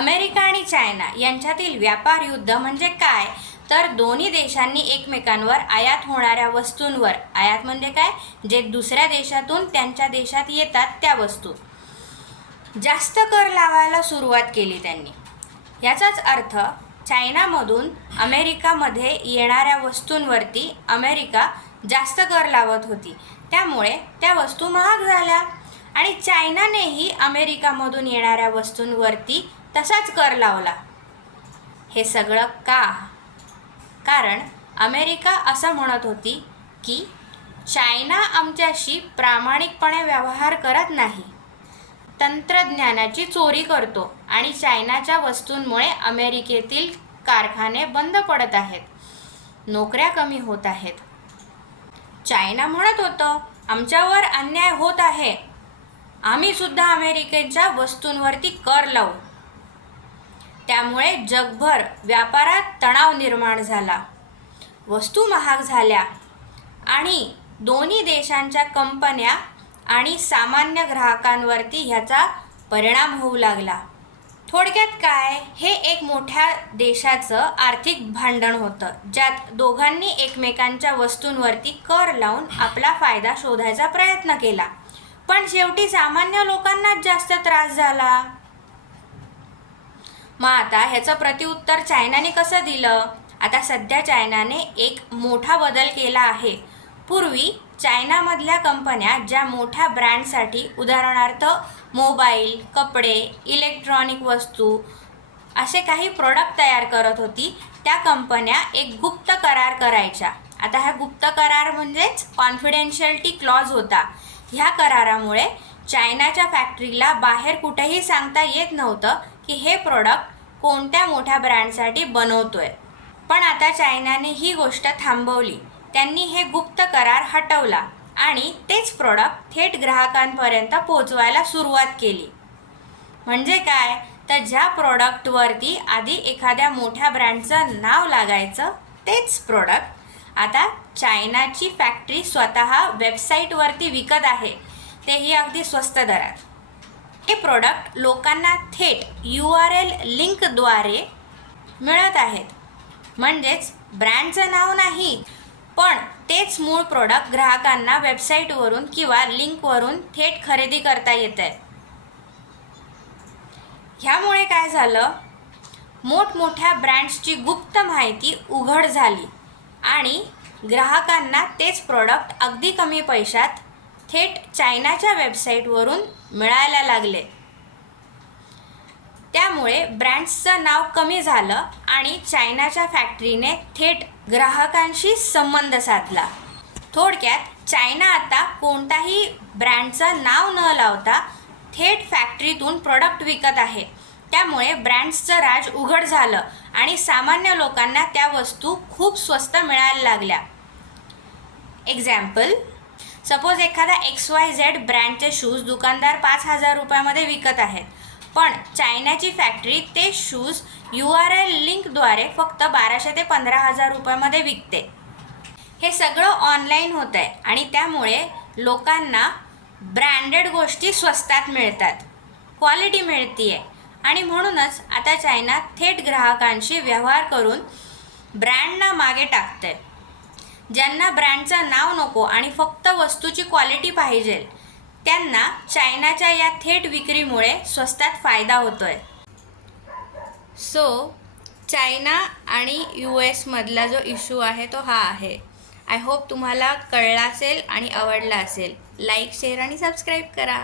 America आणि China यांच्यातील व्यापार युद्ध म्हणजे काय? तर दोन्ही देशांनी एकमेकांवर आयात होणाऱ्या वस्तूंवर, आयात म्हणजे काय, जे दुसऱ्या देशातून त्यांच्या देशात येतात त्या वस्तू, जास्त कर लावायला सुरुवात केली त्यांनी. याचाच अर्थ चायनामधून अमेरिकामध्ये येणाऱ्या वस्तूंवरती अमेरिका जास्त कर लावत होती, त्यामुळे त्या वस्तू महाग झाल्या. आणि चायनानेही अमेरिकामधून येणाऱ्या वस्तूंवरती तसाच कर लावला. हे सगळं का? कारण अमेरिका असं म्हणत होती की चायना आमच्याशी प्रामाणिकपणे व्यवहार करत नाही, तंत्रज्ञानाची चोरी करतो आणि चायनाच्या वस्तूंमुळे अमेरिकेतील कारखाने बंद पडत आहेत, नोकऱ्या कमी होत आहेत. चायना म्हणत होतं आमच्यावर अन्याय होत आहे, आम्ही सुद्धा अमेरिकेच्या वस्तूंवरती कर लावू. त्यामुळे जगभर व्यापारात तणाव निर्माण झाला, वस्तू महाग झाल्या आणि दोन्ही देशांच्या कंपन्या आणि सामान्य ग्राहकांवरती ह्याचा परिणाम होऊ लागला. थोडक्यात काय, हे एक मोठ्या देशाचं आर्थिक भांडण होतं, ज्यात दोघांनी एकमेकांच्या वस्तूंवरती कर लावून आपला फायदा शोधायचा प्रयत्न केला. पण शेवटी सामान्य लोकांनाच जास्त त्रास झाला. मग आता ह्याचं प्रत्युत्तर चायनाने कसं दिलं? आता सध्या चायनाने एक मोठा बदल केला आहे. पूर्वी चायनामधल्या कंपन्या ज्या मोठ्या ब्रँडसाठी, उदाहरणार्थ मोबाईल, कपडे, इलेक्ट्रॉनिक वस्तू असे काही प्रोडक्ट तयार करत होती, त्या कंपन्या एक गुप्त करार करायच्या. आता हा गुप्त करार म्हणजेच कॉन्फिडेन्शियलिटी क्लॉज होता. ह्या करारामुळे चायनाच्या फॅक्टरीला बाहेर कुठेही सांगता येत नव्हतं की हे प्रोडक्ट कोणत्या मोठ्या ब्रँडसाठी बनवतोय. पण आता चायनाने ही गोष्ट थांबवली. त्यांनी हे गुप्त करार हटवला आणि तेच प्रोडक्ट थेट ग्राहकांपर्यंत पोहोचवायला सुरुवात केली. म्हणजे काय, तर ज्या प्रोडक्टवरती आधी एखाद्या मोठ्या ब्रँडचं नाव लागायचं, तेच प्रोडक्ट आता चायनाची फॅक्टरी स्वतः वेबसाईटवरती विकत आहे, तेही अगदी स्वस्त दरात. हे प्रोडक्ट लोकांना थेट URL लिंकद्वारे मिळत आहेत. म्हणजेच ब्रँडचं नाव नाही, पण तेच मूळ प्रोडक्ट ग्राहकांना वेबसाईटवरून किंवा लिंकवरून थेट खरेदी करता येत आहे. ह्यामुळे काय झालं, मोठमोठ्या ब्रँड्सची गुप्त माहिती उघड झाली आणि ग्राहकांना तेच प्रोडक्ट अगदी कमी पैशात थेट चायनाच्या वेबसाईटवरून मिळायला लागले. त्यामुळे ब्रँड्सचं नाव कमी झालं आणि चायनाच्या फॅक्टरीने थेट ग्राहकांशी संबंध साधला. थोडक्यात चायना आता कोणताही ब्रँडचं नाव न लावता थेट फॅक्टरीतून प्रोडक्ट विकत आहे. त्यामुळे ब्रँड्सचं राज उघड झालं आणि सामान्य लोकांना त्या वस्तू खूप स्वस्त मिळायला लागल्या. एक्झाम्पल, सपोज एखादा XYZ ब्रँडचे शूज दुकानदार 5,000 रुपयामध्ये विकत आहेत, पण चायनाची फॅक्टरी ते शूज URL लिंकद्वारे फक्त 1200 ते 15,000 रुपयामध्ये विकते. हे सगळं ऑनलाईन होतं आहे आणि त्यामुळे लोकांना ब्रँडेड गोष्टी स्वस्तात मिळतात, क्वालिटी मिळते आहे आणि म्हणूनच आता चायना थेट ग्राहकांशी व्यवहार करून ब्रँडना मागे टाकते. ज्यांना ब्रँडचं नाव नको आणि फक्त वस्तूची क्वालिटी पाहिजे, त्यांना चायनाच्या या थेट विक्रीमुळे स्वस्तात फायदा होतोय. सो चायना आणि US मधला जो इश्यू आहे तो हा आहे. आय होप तुम्हाला कळला असेल आणि आवडला असेल. लाईक, शेअर आणि सबस्क्राईब करा.